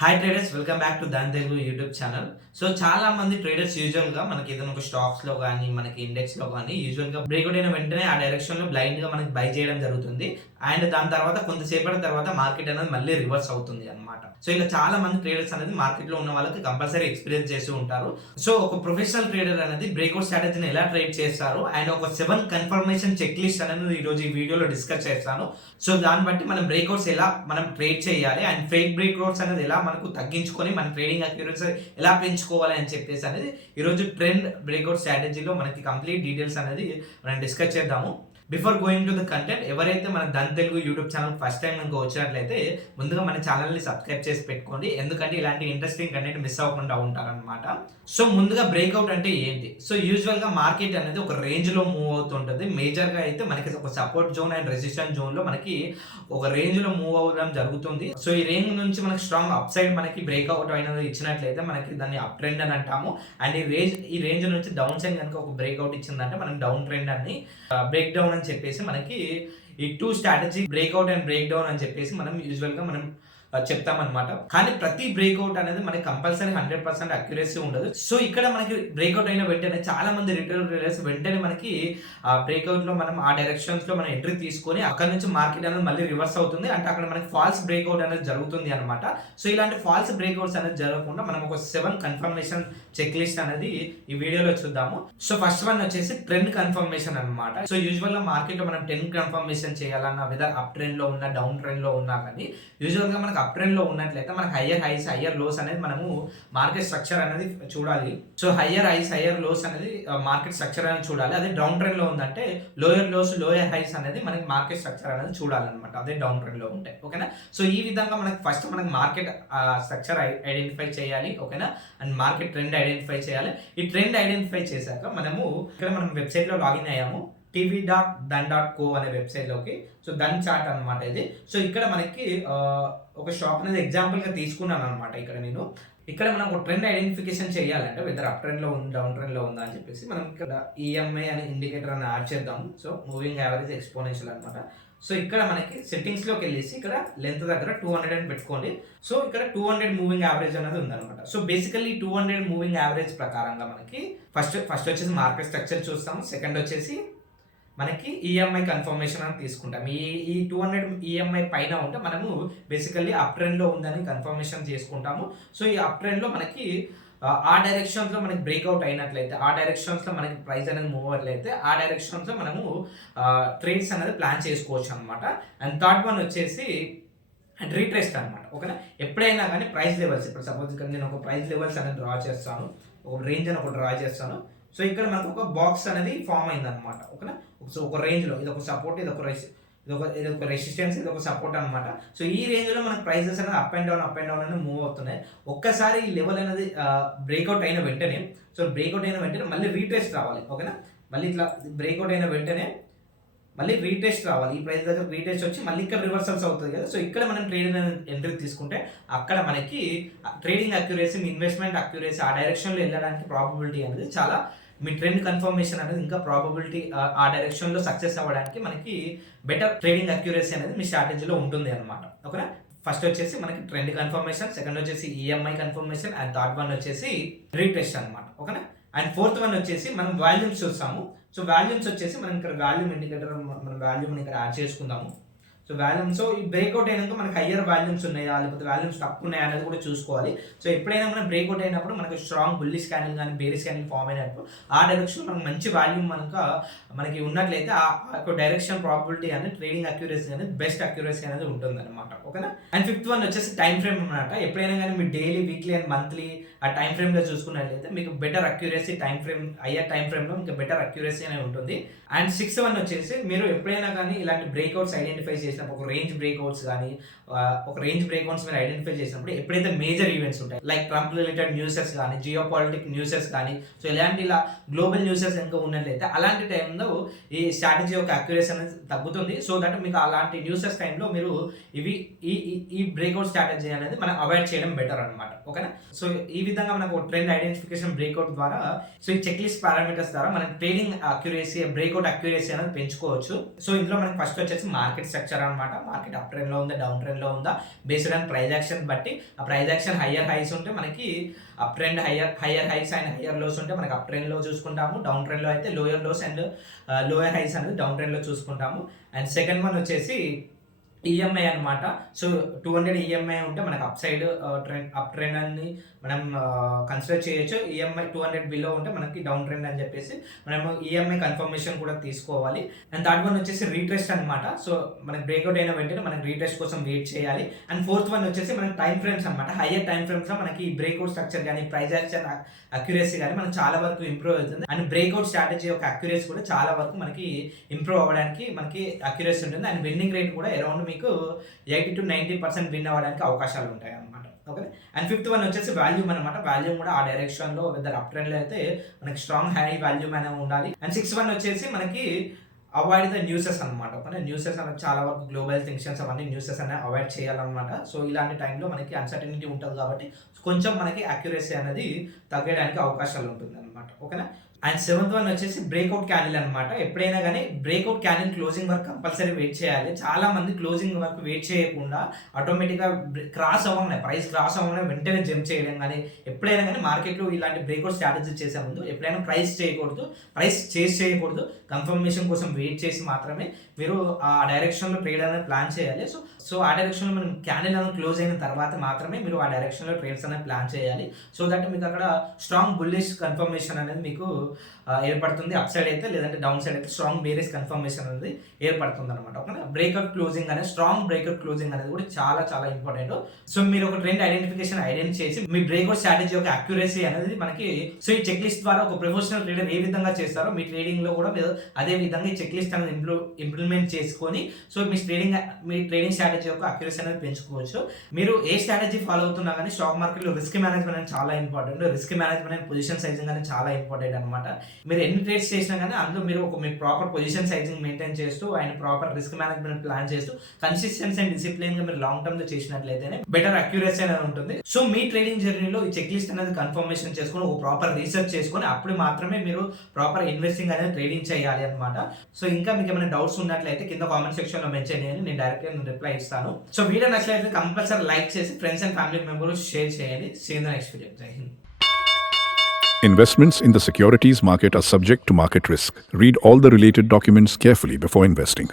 Hi traders, welcome back to దాని Telugu YouTube channel. So చాలా మంది ట్రేడర్స్ యూజువల్గా మనకి ఏదైనా ఒక స్టాక్స్లో కానీ మనకి ఇండెక్స్లో కానీ యూజువల్గా బ్రేక్అవుట్ అయిన వెంటనే ఆ డైరెక్షన్లో బ్లైండ్గా మనకి బై చేయడం జరుగుతుంది. అండ్ దాని తర్వాత కొంతసేపటి తర్వాత మార్కెట్ అనేది మళ్ళీ రివర్స్ అవుతుంది అనమాట. సో ఇలా చాలా మంది ట్రేడర్స్ అనేది మార్కెట్లో ఉన్న వాళ్ళకి కంపల్సరీ ఎక్స్పీరియన్స్ చేస్తూ ఉంటారు. సో ఒక ప్రొఫెషనల్ ట్రేడర్ అనేది బ్రేక్అవుట్ స్ట్రాటజీని ఎలా ట్రేడ్ చేస్తారు అండ్ ఒక 7 కన్ఫర్మేషన్ చెక్ లిస్ట్ అనేది ఈరోజు ఈ వీడియోలో డిస్కస్ చేస్తాను. సో దాన్ని బట్టి మనం బ్రేక్అవుట్స్ ఎలా మనం ట్రేడ్ చేయాలి అండ్ ఫేక్ బ్రేక్అవుట్స్ అనేది ఎలా మనకు తగ్గించుకొని మన ట్రేడింగ్ అక్యురసీ ఎలా పెంచుకోవాలి అని చెప్పేసి అనేది ఈరోజు ట్రెండ్ బ్రేక్అవుట్ స్ట్రాటజీలో మనకి కంప్లీట్ డీటెయిల్స్ అనేది మనం డిస్కస్ చేద్దాము. Before going to the content, ఎవరైతే మన దన్ Telugu YouTube channel first time కనుక వచ్చినట్లయితే ముందుగా మన ఛానల్ని సబ్స్క్రైబ్ చేసి పెట్టుకోండి, ఎందుకంటే ఇలాంటి ఇంట్రెస్టింగ్ కంటెంట్ మిస్ అవ్వకుండా ఉంటారనమాట. సో ముందుగా బ్రేక్అవుట్ అంటే ఏంటి? సో యూజువల్గా మార్కెట్ అనేది ఒక రేంజ్లో మూవ్ అవుతుంటుంది. మేజర్గా అయితే మనకి ఒక సపోర్ట్ జోన్ అండ్ రెసిస్టెన్స్ జోన్లో మనకి ఒక రేంజ్లో మూవ్ అవ్వడం జరుగుతుంది. సో ఈ రేంజ్ నుంచి మనకి స్ట్రాంగ్ అప్ సైడ్ మనకి బ్రేక్అవుట్ అయినది ఇచ్చినట్లయితే మనకి దాన్ని అప్ ట్రెండ్ అని అంటాము. అండ్ ఈ రేంజ్ నుంచి డౌన్ సైడ్ కనుక ఒక బ్రేక్అవుట్ ఇచ్చిందంటే మనం డౌన్ ట్రెండ్ అని బ్రేక్ డౌన్ అని చెప్పేసి మనకి ఈ 2 strategy breakout and break down అని చెప్పేసి మనం యూజువల్గా మనం చెప్తామన్నమాట. కానీ ప్రతి బ్రేక్అవుట్ అనేది మనకి కంపల్సరీ 100% అక్యురసీ ఉండదు. సో ఇక్కడ మనకి బ్రేక్అవుట్ అయిన వెంటనే చాలా మంది రిటైల్ ట్రేడర్స్ వెంటనే మనకి ఆ బ్రేక్అవుట్ లో మనం ఆ డైరెక్షన్స్ లో మనం ఎంట్రీ తీసుకొని అక్కడ నుంచి మార్కెట్ అనేది మళ్ళీ రివర్స్ అవుతుంది, అంటే అక్కడ మనకి ఫాల్స్ బ్రేక్అవుట్ అనేది జరుగుతుంది అనమాట. సో ఇలాంటి ఫాల్స్ బ్రేక్అవుట్స్ అనేది జరగకుండా మనం ఒక 7 కన్ఫర్మేషన్ చెక్ లిస్ట్ అనేది ఈ వీడియోలో చూద్దాము. సో ఫస్ట్ వన్ వచ్చేసి ట్రెండ్ కన్ఫర్మేషన్ అనమాట. సో యూజువల్ గా మార్కెట్ లో మనం 10 కన్ఫర్మేషన్ చేయాలన్నా వెదర్ అప్ ట్రెండ్ లో ఉన్నా డౌన్ ట్రెండ్ లో ఉన్నా కానీ యూజువల్ గా మనకి అప్ ట్రెండ్ లో ఉన్నట్లయితే మనకి హయ్యర్ హైస్ హయ్యర్ లోస్ అనేది మనము మార్కెట్ స్ట్రక్చర్ అనేది చూడాలి. So higher highs higher lows అనేది మార్కెట్ స్ట్రక్చర్ అనేది చూడాలి. అదే డౌన్ ట్రెండ్ లో ఉందంటే లోయర్ లోస్ లోయర్ హైస్ అనేది మనకి మార్కెట్ స్ట్రక్చర్ అనేది చూడాలన్నమాట, అదే డౌన్ ట్రెండ్ లో ఉంటాయి. ఓకేనా? సో ఈ విధంగా మనకి ఫస్ట్ మనకి మార్కెట్ స్ట్రక్చర్ ఐడెంటిఫై చేయాలి. ఓకేనా? అండ్ మార్కెట్ ట్రెండ్ ఐడెంటిఫై చేయాలి. ఈ ట్రెండ్ ఐడెంటిఫై చేశాక మనము ఇక్కడ మనం వెబ్సైట్ లో లాగిన్ అయ్యాము, tv.dan.co అనే వెబ్సైట్లోకి. సో దన్ చార్ట్ అనమాట ఇది. సో ఇక్కడ మనకి ఒక షాప్ అనేది ఎగ్జాంపుల్గా తీసుకున్నాను అనమాట. ఇక్కడ మనం ఒక ట్రెండ్ ఐడెంటిఫికేషన్ చేయాలంటే వెదర్ అప్ ట్రెండ్ లో ఉంది డౌన్ ట్రెండ్ లో ఉందా అని చెప్పేసి మనం ఇక్కడ ఈఎంఐ అనే ఇండికేటర్ అని యాడ్ చేద్దాము. సో మూవింగ్ యావరేజ్ ఎక్స్పోనెన్షియల్ అనమాట. సో ఇక్కడ మనకి సెట్టింగ్స్ లోకి వెళ్ళేసి ఇక్కడ లెంత్ దగ్గర 200 అని పెట్టుకోండి. సో ఇక్కడ 200 మూవింగ్ యావరేజ్ అనేది ఉందన్నమాట. సో బేసికల్లీ 200 మూవింగ్ యావరేజ్ ప్రకారంగా మనకి ఫస్ట్ వచ్చేసి మార్కెట్ స్ట్రక్చర్ చూస్తాము. సెకండ్ వచ్చేసి మనకి ఈఎంఐ కన్ఫర్మేషన్ అని తీసుకుంటాం. ఈ 200 ఈఎంఐ పైన ఉంటే మనము బేసికల్లీ అప్ ట్రెండ్ లో ఉందని కన్ఫర్మేషన్ చేసుకుంటాము. సో ఈ అప్ ట్రెండ్ లో మనకి ఆ డైరెక్షన్స్ లో మనకి బ్రేక్అవుట్ అయినట్లయితే, ఆ డైరెక్షన్స్ లో మనకి ప్రైస్ అనేది మూవ్ అవ్వట్లయితే ఆ డైరెక్షన్స్ లో మనము ట్రేడ్స్ అనేది ప్లాన్ చేసుకోవచ్చు అనమాట. అండ్ థర్డ్ వన్ వచ్చేసి రీట్రేస్ట్ అనమాట. ఓకేనా? ఎప్పుడైనా కానీ ప్రైస్ లెవెల్స్, ఇప్పుడు సపోజ్ ఇక్కడ నేను ఒక ప్రైస్ లెవెల్స్ అనేది డ్రా చేస్తాను, ఒక రేంజ్ అని ఒక డ్రా చేస్తాను. సో ఇక్కడ మనకు ఒక బాక్స్ అనేది ఫామ్ అయింది అనమాట. ఓకేనా? సో ఒక రేంజ్లో ఇది ఒక సపోర్ట్, ఇది ఒక రెసిస్టెన్స్, ఇది ఒక సపోర్ట్ అనమాట. సో ఈ రేంజ్లో మనకు ప్రైసెస్ అనేది అప్ అండ్ డౌన్ అనేది మూవ్ అవుతున్నాయి. ఒక్కసారి ఈ లెవెల్ అనేది బ్రేక్అవుట్ అయిన వెంటనే, సో బ్రేక్అవుట్ అయిన వెంటనే మళ్ళీ రీటెస్ట్ రావాలి. ఓకేనా? మళ్ళీ ఇట్లా బ్రేక్అవుట్ అయిన వెంటనే మళ్ళీ రీటెస్ట్ రావాలి. ఈ ప్రైస్ దగ్గర రీటెస్ట్ వచ్చి మళ్ళీ ఇక్కడ రివర్సల్స్ అవుతుంది కదా. సో ఇక్కడ మనం ట్రేడింగ్ ఎంట్రీ తీసుకుంటే అక్కడ మనకి ట్రేడింగ్ అక్యురసీ, ఇన్వెస్ట్మెంట్ అక్యురసీ ఆ డైరెక్షన్లో వెళ్ళడానికి ప్రాబబిలిటీ అనేది చాలా, మీ ట్రెండ్ కన్ఫర్మేషన్ అనేది ఇంకా ప్రాబబిలిటీ ఆ డైరెక్షన్లో సక్సెస్ అవ్వడానికి మనకి బెటర్ ట్రేడింగ్ అక్యురసీ అనేది మీ స్ట్రాటజీలో ఉంటుంది అనమాట. ఓకేనా? ఫస్ట్ వచ్చేసి మనకి ట్రెండ్ కన్ఫర్మేషన్, సెకండ్ వచ్చేసి EMI confirmation, and third one వచ్చేసి రీటెస్ట్ అనమాట. ఓకేనా? అండ్ ఫోర్త్ వన్ వచ్చేసి మనం వాల్యూమ్స్ చూస్తాము. సో వాల్యూమ్స్ వచ్చేసి మనం ఇక్కడ వాల్యూమ్ ఇండికేటర్, మనం వాల్యూమ్ని ఇక్కడ యాడ్ చేసుకుందాము. సో వాల్యూమ్, సో ఈ బ్రేక్అవుట్ అయినాక మనకి హయ్యర్ వాల్యూమ్స్ ఉన్నాయా లేకపోతే వాల్యూమ్స్ తక్కువ ఉన్నాయా అనేది కూడా చూసుకోవాలి. సో ఎప్పుడైనా మనం బ్రేక్అవుట్ అయినప్పుడు మనకి స్ట్రాంగ్ బుల్లిష్ క్యాండిల్ కానీ బేరిష్ క్యాండిల్ ఫామ్ అయినప్పుడు ఆ డైరెక్షన్ మనకు మంచి వాల్యూమ్ మనకి ఉన్నట్లయితే ఆ డైరెక్షన్ ప్రాబిలిటీ అనేది ట్రేడింగ్ అక్యురసీ అనేది బెస్ట్ అక్యురసీ అనేది ఉంటుంది అనమాట. ఓకేనా? అండ్ ఫిఫ్త్ వన్ వచ్చేసి టైం ఫ్రేమ్ అనమాట. ఎప్పుడైనా కానీ మీరు డైలీ, వీక్లీ అండ్ మంత్లీ ఆ టైం ఫ్రేమ్లో చూసుకున్నట్లయితే మీకు better accuracy, time frame higher time ఫ్రేమ్లో మీకు బెటర్ అక్యురసీ అనేది ఉంటుంది. అండ్ సిక్స్త్ వన్ వచ్చేసి మీరు ఎప్పుడైనా కానీ ఇలాంటి బ్రేక్అవుట్స్ ఐడెంటిఫై చేసినప్పుడు, ఒక రేంజ్ బ్రేక్అవుట్స్ కానీ ఒక రేంజ్ బ్రేక్అవుట్స్ మీరు ఐడెంటిఫై చేసినప్పుడు ఎప్పుడైతే మేజర్ ఈవెంట్స్ ఉంటాయి లైక్ ట్రంప్ రిలేటెడ్ న్యూసెస్ కానీ, జియో పాలిటిక్ న్యూసెస్ కానీ, సో ఇలాంటి ఇలా గ్లోబల్ న్యూసెస్ ఇంకా ఉన్నట్లయితే అలాంటి టైంలో ఈ స్ట్రాటజీ యొక్క అక్యురసీ అనేది తగ్గుతుంది. సో దట్ మీకు అలాంటి న్యూసెస్ టైంలో మీరు ఈ బ్రేక్అవుట్ స్ట్రాటజీ అనేది మనం అవాయిడ్ చేయడం బెటర్ అనమాట. ఓకేనా? సో ఈ విధంగా మనకు ట్రెండ్ ఐడెంటిఫికేషన్ బ్రేక్అవుట్ ద్వారా సో ఈ చెక్ లిస్ట్ పారామీటర్స్ ద్వారా మనం ట్రేడింగ్ అక్యురసీ బ్రేక్అవుట్ అక్యురసీ అనేది పెంచుకోవచ్చు. సో ఇందులో మనకి ఫస్ట్ వచ్చేసి మార్కెట్ స్ట్రక్చర్ అనమాట. మార్కెట్ అప్ ట్రెండ్ లో ఉందా, డౌన్ ట్రెండ్ లో ఉందా, బేస్డ్ ఆన్ ప్రైస్ యాక్షన్ బట్టి. ఆ ప్రైస్ యాక్షన్ హయ్యర్ హైస్ ఉంటే మనకి up trend higher highs and higher lows ఉంటే మనకి అప్ ట్రెండ్ లో చూసుకుంటాము. డౌన్ ట్రెండ్ లో అయితే lower lows and lower highs అనేది డౌన్ ట్రెండ్ లో చూసుకుంటాము. అండ్ సెకండ్ వన్ వచ్చేసి ఈఎంఐ అనమాట. సో 200 ఈఎంఐ ఉంటే మనకు అప్ సైడ్ అప్ ట్రెండ్ అని మనం కన్సిడర్ చేయొచ్చు. ఈఎంఐ 200 బిలో ఉంటే మనకి డౌన్ ట్రెండ్ అని చెప్పేసి మనము ఈఎంఐ కన్ఫర్మేషన్ కూడా తీసుకోవాలి. అండ్ థర్డ్ వన్ వచ్చేసి రీట్రెస్ట్ అనమాట. సో మనకి బ్రేక్అవుట్ అయిన వెంటనే మనకి రీట్రెస్ట్ కోసం వెయిట్ చేయాలి. అండ్ ఫోర్త్ వన్ వచ్చేసి మనకి టైం ఫ్రేమ్స్ అనమాట. హయ్యర్ టైం ఫ్రేమ్స్ లో మనకి బ్రేక్అవుట్ స్ట్రక్చర్ కానీ ప్రైస్ యాక్షన్ అక్యురసీ కానీ మనకి చాలా వరకు ఇంప్రూవ్ అవుతుంది. అండ్ బ్రేక్అవుట్ స్ట్రాటజీ యొక్క అక్యురసీ కూడా చాలా వరకు మనకి ఇంప్రూవ్ అవ్వడానికి మనకి అక్యురసీ ఉంటుంది. అండ్ విన్నింగ్ రేట్ కూడా అరౌండ్ మీకు 80 to 90% విన్ అవ్వడానికి అవకాశాలు ఉంటాయి అనమాట. ఓకే. అండ్ ఫిఫ్త్ వన్ వచ్చేసి వాల్యూమ్ అనమాట. వాల్యూమ్ కూడా ఆ డైరెక్షన్ లో వెదర్ అప్ ట్రెండ్ లో అయితే మనకి స్ట్రాంగ్ హై వాల్యూమ్ అనేది ఉండాలి. అండ్ సిక్స్త్ వన్ వచ్చేసి మనకి అవాయిడ్ ద న్యూసెస్ అనమాట. ఓకే. న్యూసెస్ అనేది చాలా వరకు గ్లోబల్ థింక్షన్స్ అవన్నీ న్యూసెస్ అనేది అవాయిడ్ చేయాలన్నమాట. సో ఇలాంటి టైంలో మనకి అన్సర్టనిటీ ఉంటుంది కాబట్టి కొంచెం మనకి అక్యురసీ అనేది తగ్గడానికి అవకాశాలు ఉంటుంది అనమాట. ఓకేనా. అండ్ సెవెంత్ వన్ వచ్చేసి బ్రేక్అవుట్ క్యాండిల్ అనమాట. ఎప్పుడైనా కానీ బ్రేక్అవుట్ క్యాండిల్ క్లోజింగ్ వరకు కంపల్సరీ వెయిట్ చేయాలి. చాలా మంది క్లోజింగ్ వరకు వెయిట్ చేయకుండా ఆటోమేటిక్గా ప్రైస్ క్రాస్ అవ్వగానే వెంటనే జంప్ చేయడం కానీ ఎప్పుడైనా కానీ మార్కెట్లో ఇలాంటి బ్రేక్అవుట్ స్ట్రాటజీ చేసే ముందు ఎప్పుడైనా ప్రైస్ చేస్ చేయకూడదు. కన్ఫర్మేషన్ కోసం వెయిట్ చేసి మాత్రమే మీరు ఆ డైరెక్షన్లో ట్రేడ్ అనేది ప్లాన్ చేయాలి. సో ఆ డైరెక్షన్లో మనం క్యాండిల్ అనేది క్లోజ్ అయిన తర్వాత మాత్రమే మీరు ఆ డైరెక్షన్లో ట్రేడ్స్ అనేది ప్లాన్ చేయాలి. సో దట్ మీకు అక్కడ స్ట్రాంగ్ బుల్లిష్ కన్ఫర్మేషన్ అనేది మీకు ఏర్పడుతుంది. అప్ సైడ్ అయితే లేదంటే డౌన్ సైడ్ అయితే స్ట్రాంగ్ బేరిష్ కన్ఫర్మేషన్ అనేది ఏర్పడుతుంది అనమాట. ఓకే. బ్రేక్అవుట్ క్లోజింగ్ అనేది స్ట్రాంగ్ బ్రేక్అవుట్ క్లోజింగ్ అనేది కూడా చాలా చాలా ఇంపార్టెంట్. సో మీరు ఒక ట్రెండ్ ఐడెంటిఫికేషన్ చేసి మీ బ్రేక్అవుట్ స్ట్రాటజీ యొక్క అక్యురసీ అనేది మనకి సో ఈ చెక్ లిస్ట్ ద్వారా ఒక ప్రొఫెషనల్ ట్రేడర్ ఏ విధంగా చేస్తారో మీ ట్రేడింగ్ లో కూడా మీరు అదే విధంగా ఈ చెక్ లిస్ట్ అనేది ఇంప్లిమెంట్ చేసుకొని సో మీ ట్రేడింగ్ స్ట్రాటజీ యొక్క అక్యురసీ అనేది పెంచుకోవచ్చు. మీరు ఏ స్ట్రాటజీ ఫాలో అవుతున్నా కానీ స్టాక్ మార్కెట్ లో రిస్క్ మేనేజ్మెంట్ అనేది చాలా important. Risk management and position sizing అనేది చాలా ఇంపార్టెంట్ అనమాట. మీరు ఎన్ని ట్రేడ్స్ చేసినా కానీ అందులో మీరు మీ ప్రాపర్ పొజిషన్ సైజింగ్ మెయింటైన్ చేస్తూ and proper risk management plan చేస్తూ కన్సిస్టెన్సీ అండ్ డిసిప్లిన్ గా మీరు లాంగ్ టర్మ్ లో చేసినట్లయితేనే బెటర్ అక్యురసీ అనేది ఉంటుంది. సో మీ ట్రేడింగ్ జర్నీలో ఈ చెక్ లిస్ట్ అనేది కన్ఫర్మేషన్ చేసుకొని ఒక ప్రాపర్ రీసెర్చ్ చేసుకొని అప్పుడు మాత్రమే మీరు ప్రాపర్ ఇన్వెస్టింగ్ అనేది ట్రేడింగ్ చేయాలి అనమాట. సో ఇంకా మీకు ఏమైనా డౌట్స్ ఉన్నట్లయితే కింద కామెంట్ సెక్షన్ లో మెన్షన్ చేయండి. నేను డైరెక్ట్ గా రిప్లై ఇస్తాను. సో వీడియో నచ్చినట్లయితే కంపల్సరీ లైక్ చేసి friends and family members share చేయండి. See you in the next video. జై హింద్. Investments in the securities market are subject to market risk. Read all the related documents carefully before investing.